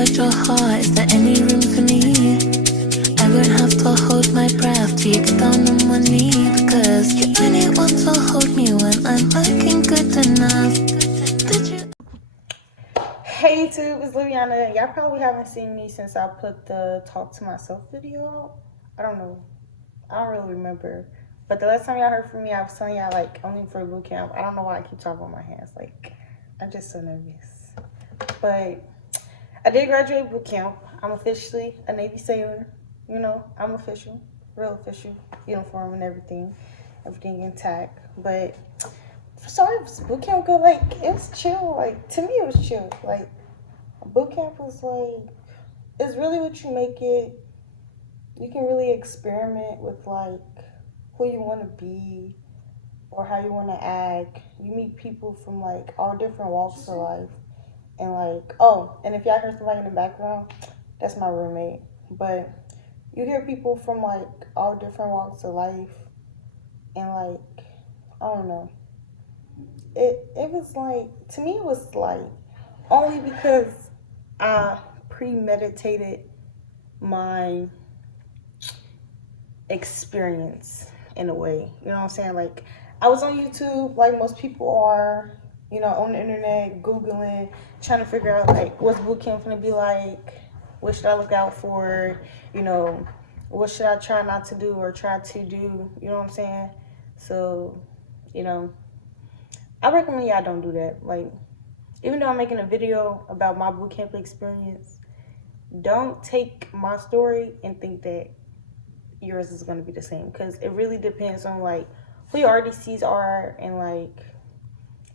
inside your heart, is there any room for me? I won't have to hold my breath till you get down on one knee, because you only want to hold me when I'm looking good enough. Did you? Hey YouTube, it's Liviana. Y'all probably haven't seen me since I put the Talk to Myself video out. I don't know. I don't really remember. But the last time y'all heard from me, I was telling y'all, like, only for boot camp. I don't know why I keep talking with my hands. Like, I'm just so nervous. But I did graduate boot camp. I'm officially a Navy sailor. You know, I'm official. Real official. Uniform and everything. Everything intact. But so boot camp go, like, it was chill. Like, to me, it was chill. Like, boot camp was like, it's really what you make it. You can really experiment with, like, who you want to be or how you want to act. You meet people from, like, all different walks of life. And, like, oh, and if y'all heard somebody in the background, that's my roommate. But you hear people from, like, all different walks of life. And, like, I don't know. It was, like, to me, it was, like, only because I premeditated my experience in a way. You know what I'm saying? Like, I was on YouTube like most people are, you know, on the internet, Googling, trying to figure out, like, what's boot camp gonna be like, what should I look out for, you know, what should I try not to do or try to do, you know what I'm saying? So, you know, I recommend y'all don't do that. Like, even though I'm making a video about my boot camp experience, don't take my story and think that yours is going to be the same, because it really depends on, like, who your RDCs are and, like,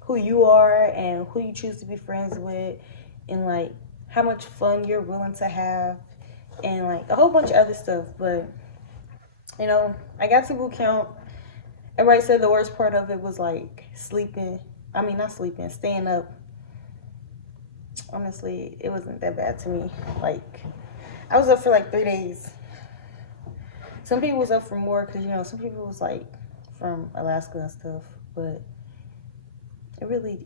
who you are and who you choose to be friends with and, like, how much fun you're willing to have and, like, a whole bunch of other stuff. But, you know, I got to boot camp. Everybody said the worst part of it was, like, sleeping. I mean, not sleeping, staying up. Honestly, it wasn't that bad to me. Like, I was up for like 3 days. Some people was up for more because, you know, some people was like from Alaska and stuff. But it really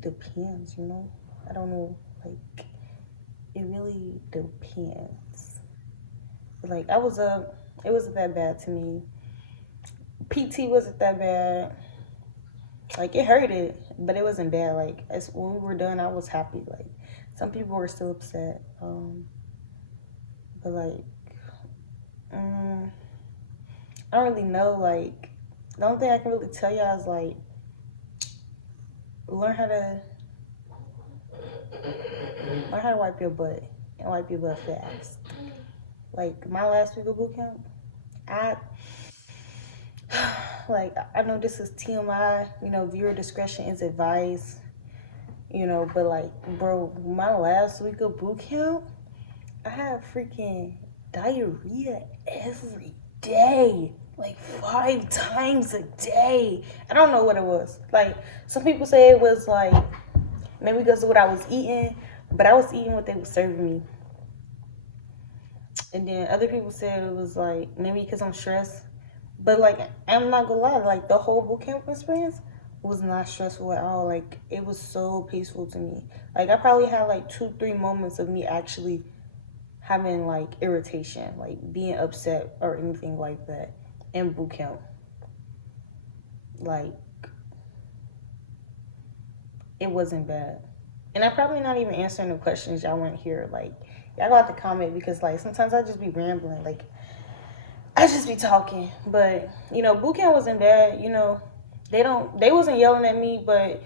depends, you know. I don't know, like, it really depends. But, like, I was up. It wasn't that bad to me. PT wasn't that bad. Like, it hurted, but it wasn't bad. Like, when we were done, I was happy. Like, some people were still upset. But, like, I don't really know. Like, the only thing I can really tell y'all is, like, learn how to wipe your butt and wipe your butt fast. Like, my last week of boot camp, I know this is TMI, you know, viewer discretion is advised, you know, but, like, bro, my last week of boot camp, I had freaking diarrhea every day, like 5 times a day. I don't know what it was. Like, some people say it was, like, maybe because of what I was eating, but I was eating what they were serving me. And then other people said it was, like, maybe because I'm stressed. But, like, I'm not gonna lie, like, the whole boot camp experience was not stressful at all. Like, it was so peaceful to me. Like, I probably had, like, 2-3 moments of me actually having, like, irritation, like being upset or anything like that in boot camp. Like, it wasn't bad. And I'm probably not even answering the questions y'all want to hear. Like, y'all got to comment, because, like, sometimes I just be rambling. Like, I just be talking. But, you know, boot camp wasn't bad. You know, they wasn't yelling at me, but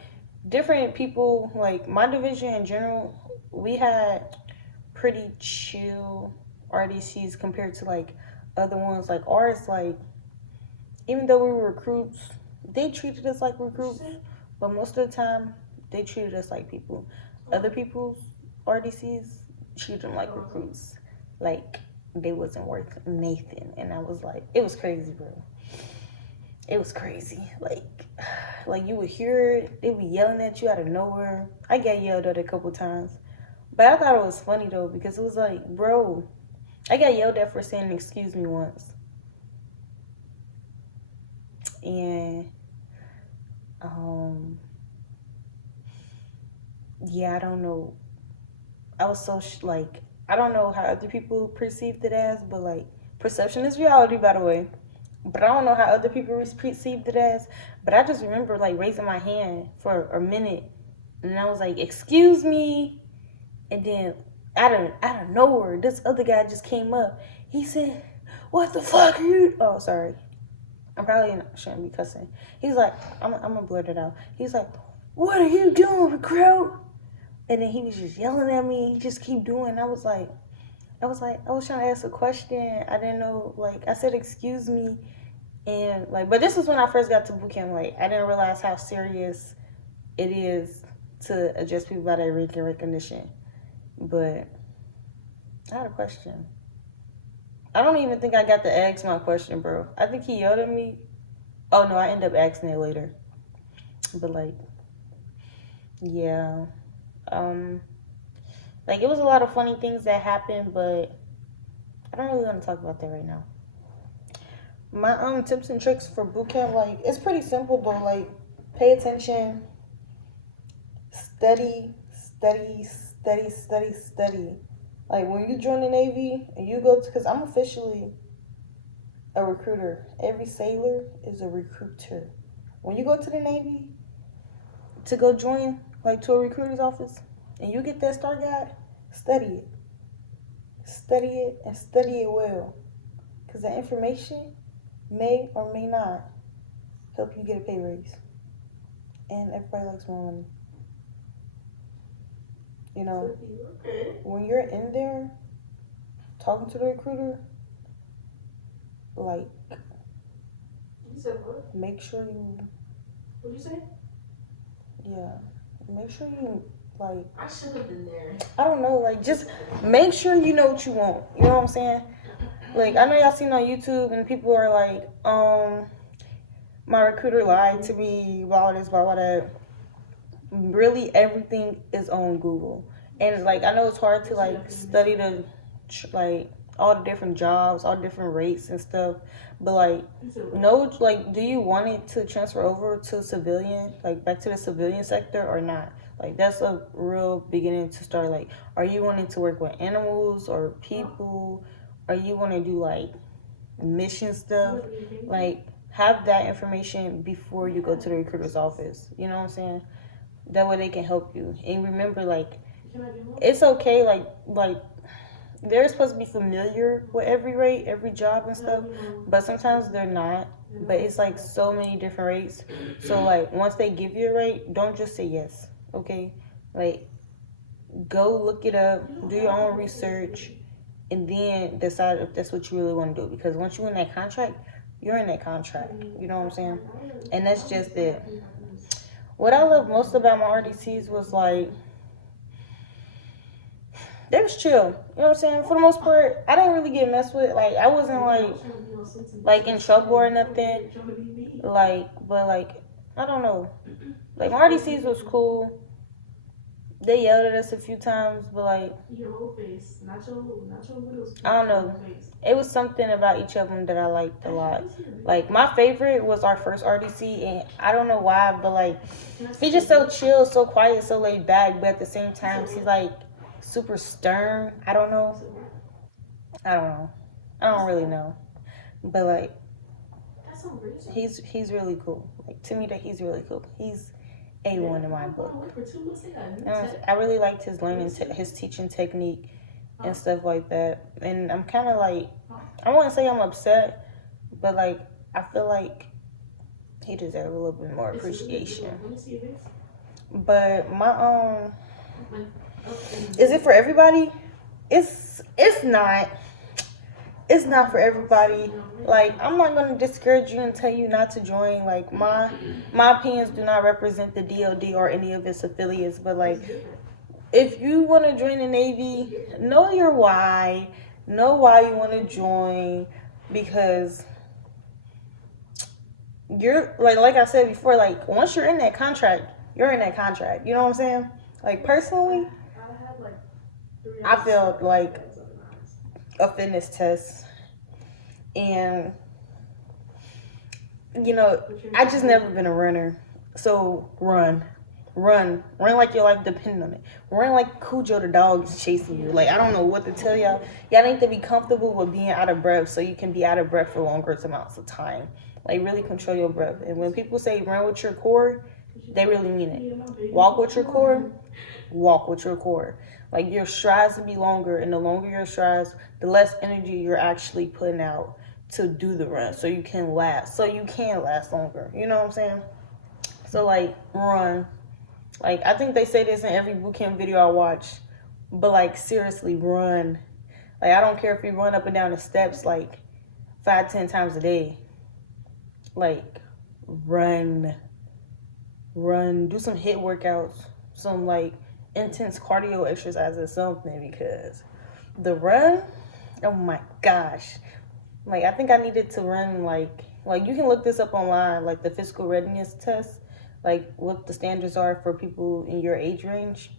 different people, like, my division in general, we had pretty chill RDCs compared to, like, other ones. Like, ours, like, even though we were recruits, they treated us like recruits, but most of the time they treated us like people. Other people's RDCs treated them like recruits, like they wasn't worth Nathan. And I was like, it was crazy, bro. It was crazy. Like you would hear it, they be yelling at you out of nowhere. I got yelled at a couple times, but I thought it was funny though, because it was like, bro, I got yelled at for saying excuse me once. And yeah, I don't know I was so like, I don't know how other people perceived it as, but like, perception is reality, by the way. But I don't know how other people perceived it as. But I just remember like raising my hand for a minute, and I was like, "Excuse me," and then out of nowhere, this other guy just came up. He said, "What the fuck are you?" Oh, sorry. I'm probably shouldn't be cussing. He's like, I'm gonna blurt it out. He's like, "What are you doing, recruit?" And then he was just yelling at me. He just keep doing. I was like, I was trying to ask a question. I didn't know. Like, I said, "Excuse me," and like, but this was when I first got to bootcamp. Like, I didn't realize how serious it is to address people by their rank and recognition. But I had a question. I don't even think I got to ask my question, bro. I think he yelled at me. Oh no, I ended up asking it later. But like, yeah, like it was a lot of funny things that happened, but I don't really want to talk about that right now. My tips and tricks for bootcamp, like it's pretty simple though. Like, pay attention, study. Like when you join the Navy and you go to, because I'm officially a recruiter. Every sailor is a recruiter. When you go to the Navy to go join, like to a recruiter's office, and you get that star guide, study it. Study it and study it well. Because the information may or may not help you get a pay raise. And everybody likes more money. You know, when you're in there talking to the recruiter, like, You said what? make sure you, What'd you say? yeah, make sure you, like, I should have been there. I don't know, like, just make sure you know what you want. You know what I'm saying? Like, I know y'all seen on YouTube and people are like, my recruiter lied to me, blah, this, blah, that. Really, everything is on Google. And, like, I know it's hard to, like, study the, like, all the different jobs, all the different rates and stuff. But, like, know, like, do you want it to transfer over to civilian, like, back to the civilian sector or not? Like, that's a real beginning to start. Like, are you wanting to work with animals or people? Are you want to do, like, mission stuff? Like, have that information before you go to the recruiter's office. You know what I'm saying? That way they can help you. And remember, like, it's okay, like they're supposed to be familiar with every rate, every job and stuff, but sometimes they're not. But it's like so many different rates. So like once they give you a rate, don't just say yes. Okay? Like, go look it up, do your own research, and then decide if that's what you really want to do. Because once you're in that contract, you're in that contract. You know what I'm saying? And that's just it. What I love most about my RDCs was like, they was chill. You know what I'm saying? For the most part, I didn't really get messed with. Like, I wasn't like in trouble or nothing. Like, but like, I don't know. Like, my RDCs was cool. They yelled at us a few times, but like, Your whole face, not your middle. I don't know. It was something about each of them that I liked a lot. Like, my favorite was our first RDC, and I don't know why, but like, he's just so chill, so quiet, so laid back, but at the same time, he's like super stern. I don't know. I don't really know. But like, he's really cool. Like, to me, that he's really cool. He's A1 in my book. I really liked his his teaching technique and stuff like that. And I'm kind of like, I wouldn't say I'm upset, but like, I feel like he deserves a little bit more appreciation. But my is it for everybody? It's not. It's not for everybody. Like, I'm not gonna discourage you and tell you not to join. Like, my opinions do not represent the DoD or any of its affiliates. But like, if you want to join the Navy, know your why. Know why you want to join, because you're like I said before. Like, once you're in that contract, you're in that contract. You know what I'm saying? Like, personally, I felt like a fitness test, and you know, I just never been a runner, so run. Run like your life depending on it. Run like Cujo the dog is chasing you. Like, I don't know what to tell y'all. Y'all need to be comfortable with being out of breath so you can be out of breath for longer amounts of time. Like, really control your breath. And when people say run with your core, they really mean it. Walk with your core. Walk with your core. Like, your strides will be longer, and the longer your strides, the less energy you're actually putting out to do the run, so you can last longer. You know what I'm saying? So, like, run. Like, I think they say this in every bootcamp video I watch, but, like, seriously, run. Like, I don't care if you run up and down the steps like 5-10 times a day. Like, run. Do some HIIT workouts, some like intense cardio exercises, something, because the run, oh my gosh. Like, I think I needed to run like you can look this up online, like the physical readiness test, like what the standards are for people in your age range,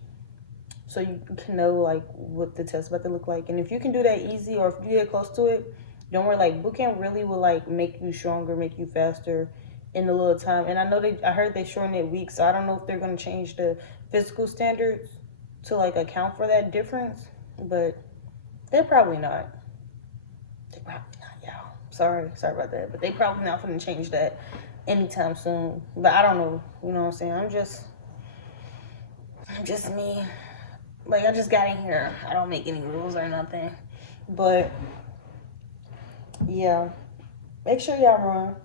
so you can know like what the test about to look like. And if you can do that easy, or if you get close to it, don't worry. Like, bootcamp really will like make you stronger, make you faster in a little time. And I heard they shorten it weeks, so I don't know if they're going to change the physical standards to like account for that difference, but they're probably not. Y'all. Sorry about that, but they probably not going to change that anytime soon. But I don't know, you know what I'm saying? I'm just me. Like, I just got in here. I don't make any rules or nothing. But yeah, make sure y'all run.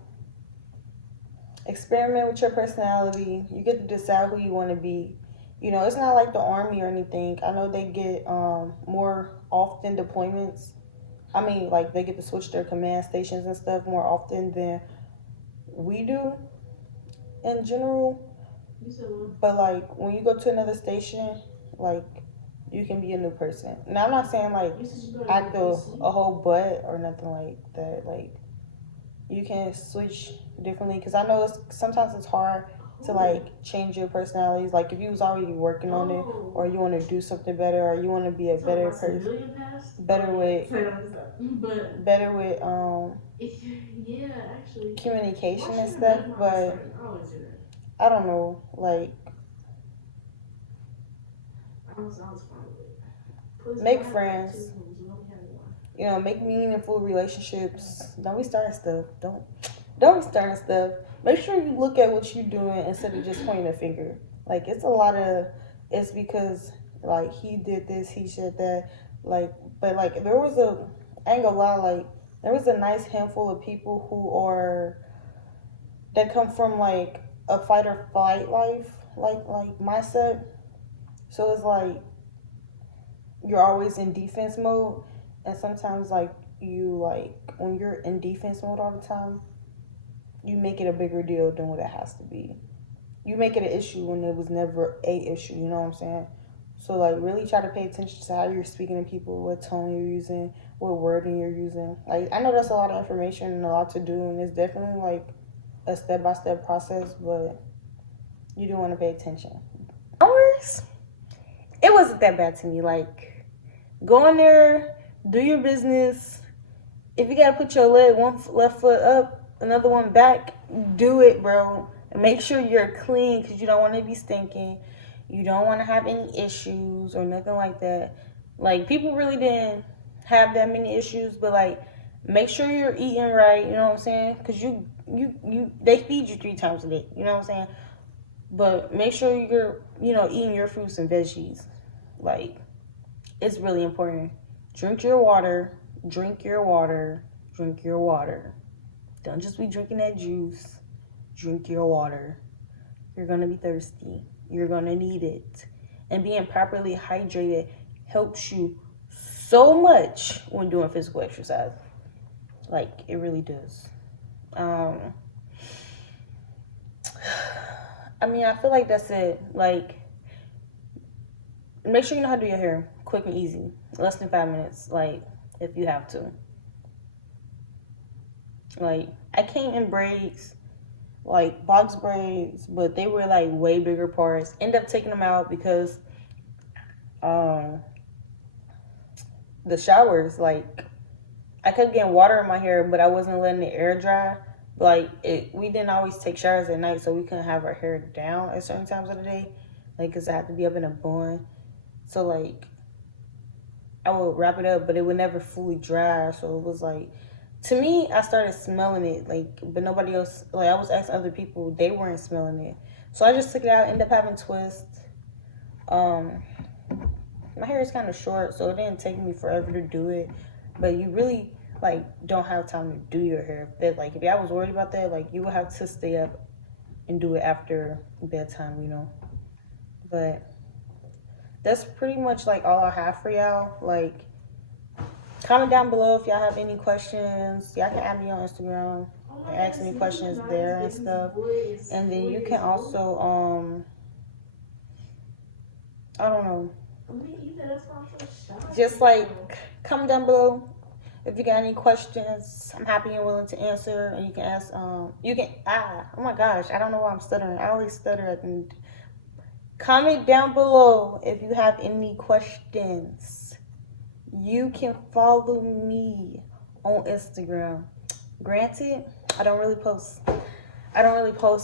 Experiment with your personality. You get to decide who you want to be. You know, it's not like the army or anything. I know they get more often deployments. I mean, like, they get to switch their command stations and stuff more often than we do in general. But, like, when you go to another station, like, you can be a new person. Now, I'm not saying, like, act a whole butt or nothing like that. Like, you can switch differently, because I know sometimes it's hard to like change your personalities. Like, if you was already working on it, or you want to do something better, or you want to be a better person, better with communication and stuff. But I don't know, like, make friends, you know, make meaningful relationships. Don't be starting stuff. Don't be starting stuff. Make sure you look at what you're doing instead of just pointing a finger. Like, it's because, like, he did this, he said that. Like, but, like, I ain't gonna lie, like, there was a nice handful of people that come from, like, a fight or flight life, like mindset. So it's like, you're always in defense mode. And sometimes, like, when you're in defense mode all the time, you make it a bigger deal than what it has to be. You make it an issue when it was never a issue, you know what I'm saying? So, like, really try to pay attention to how you're speaking to people, what tone you're using, what wording you're using. Like, I know that's a lot of information and a lot to do, and it's definitely, like, a step-by-step process, but you do want to pay attention. Hours? It wasn't that bad to me. Like, go in there, do your business. If you gotta put your one left foot up, another one back, do it, bro. And make sure you're clean, because you don't want to be stinking. You don't want to have any issues or nothing like that. Like, people really didn't have that many issues, but, like, make sure you're eating right, you know what I'm saying? Because they feed you 3 times a day, you know what I'm saying? But make sure you're, you know, eating your fruits and veggies. Like, it's really important. Drink your water. Drink your water. Drink your water. Don't just be drinking that juice. Drink your water. You're going to be thirsty. You're going to need it. And being properly hydrated helps you so much when doing physical exercise. Like, it really does. I mean, I feel like that's it. Like, make sure you know how to do your hair. Quick and easy. Less than 5 minutes. Like, if you have to. Like, I came in braids, like box braids, but they were like way bigger parts. End up taking them out because the showers, like, I kept getting water in my hair, but I wasn't letting the air dry Like, we didn't always take showers at night, so we couldn't have our hair down at certain times of the day. Like, because I had to be up in a bun. So, like, I would wrap it up, but it would never fully dry. So it was like, to me, I started smelling it. Like, but nobody else, like, I was asking other people, they weren't smelling it. So I just took it out, ended up having twists. My hair is kind of short, so it didn't take me forever to do it. But you really, like, don't have time to do your hair. But, like, if I was worried about that, like, you would have to stay up and do it after bedtime, you know. But that's pretty much, like, all I have for y'all. Like, comment down below if y'all have any questions. Y'all can add me on Instagram and ask me questions there and stuff. And then you can also, I don't know, just, like, comment down below if you got any questions. I'm happy and willing to answer. And you can ask, oh my gosh, I don't know why I'm stuttering. I always stutter at the end. Comment down below if you have any questions. You can follow me on Instagram. Granted, I don't really post.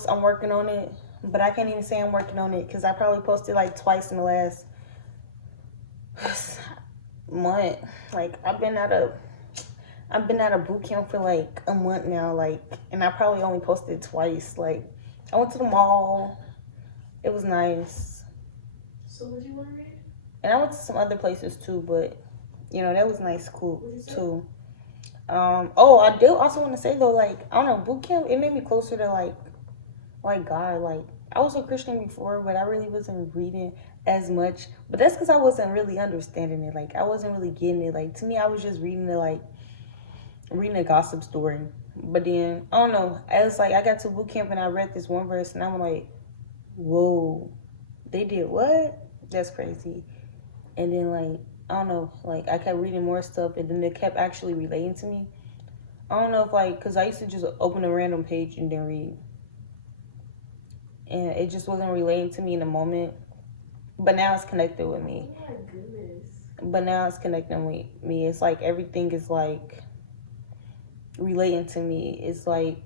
I'm working on it, but I can't even say I'm working on it because I probably posted like twice in the last month. Like, I've been at a boot camp for like a month now, like, and I probably only posted twice. Like, I went to the mall. It was nice. So what you want to read? And I went to some other places too, but you know, that was nice, cool too. I do also want to say though, like, I don't know, boot camp, it made me closer to like God. Like, I was a Christian before, but I really wasn't reading as much. But that's because I wasn't really understanding it. Like, I wasn't really getting it. Like, to me, I was just reading a gossip story. But then, I don't know, as like I got to boot camp and I read this one verse and I'm like, whoa, they did what? That's crazy. And then, like, I don't know, like, I kept reading more stuff and then it kept actually relating to me. I don't know if, like, because I used to just open a random page and then read. And it just wasn't relating to me in the moment. But now it's connected with me. Oh my goodness. But now it's connecting with me. It's like everything is, like, relating to me. It's like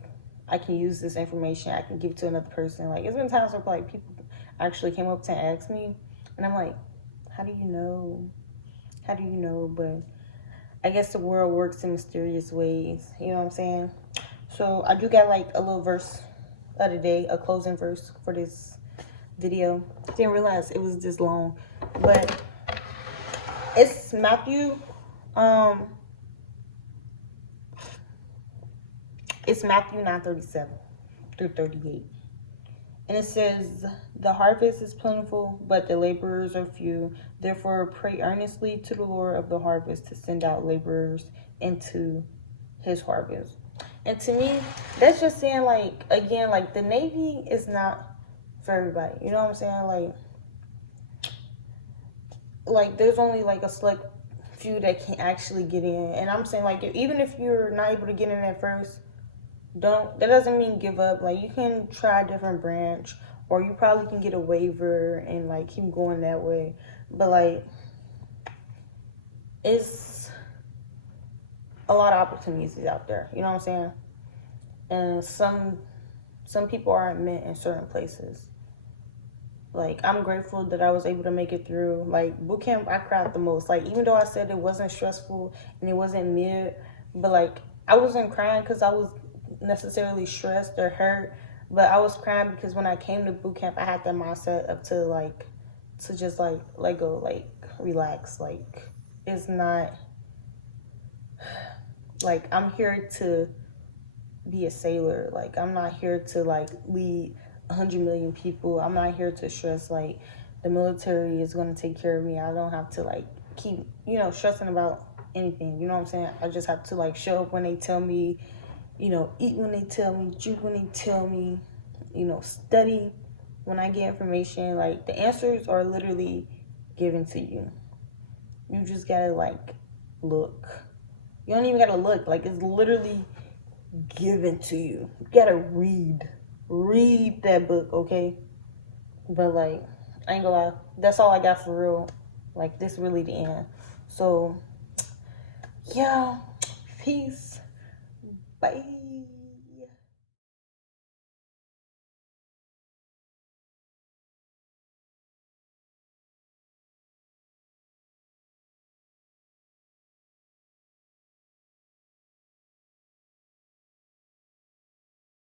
I can use this information. I can give to another person. Like, it's been times where, like, people actually came up to ask me. And I'm like, how do you know? How do you know? But I guess the world works in mysterious ways. You know what I'm saying? So I do got, like, a little verse of the day, a closing verse for this video. Didn't realize it was this long. But it's Matthew. It's Matthew 9:37 through 38. And it says, the harvest is plentiful, but the laborers are few. Therefore, pray earnestly to the Lord of the harvest to send out laborers into his harvest. And to me, that's just saying, like, again, like, the Navy is not for everybody. You know what I'm saying? Like there's only, like, a select few that can actually get in. And I'm saying, like, even if you're not able to get in at first, that doesn't mean give up. Like, you can try a different branch, or you probably can get a waiver and, like, keep going that way. But, like, it's a lot of opportunities out there, you know what I'm saying? And some people aren't meant in certain places. Like, I'm grateful that I was able to make it through. Like, boot camp, I cried the most. Like, even though I said it wasn't stressful and it wasn't mid, but, like, I wasn't crying because I was necessarily stressed or hurt, but I was crying because when I came to boot camp, I had that mindset up to just, like, let go, like, relax. Like, it's not, like, I'm here to be a sailor. Like, I'm not here to, like, lead 100 million people. I'm not here to stress. Like, the military is going to take care of me. I don't have to, like, keep, you know, stressing about anything. You know what I'm saying? I just have to, like, show up when they tell me, you know, eat when they tell me, drink when they tell me, you know, study when I get information. Like, the answers are literally given to you. You just gotta, like, look. You don't even gotta look. Like, it's literally given to you. You gotta read that book, okay? But, like, I ain't gonna lie, that's all I got for real. Like, this really the end. So, yeah, peace. Bye.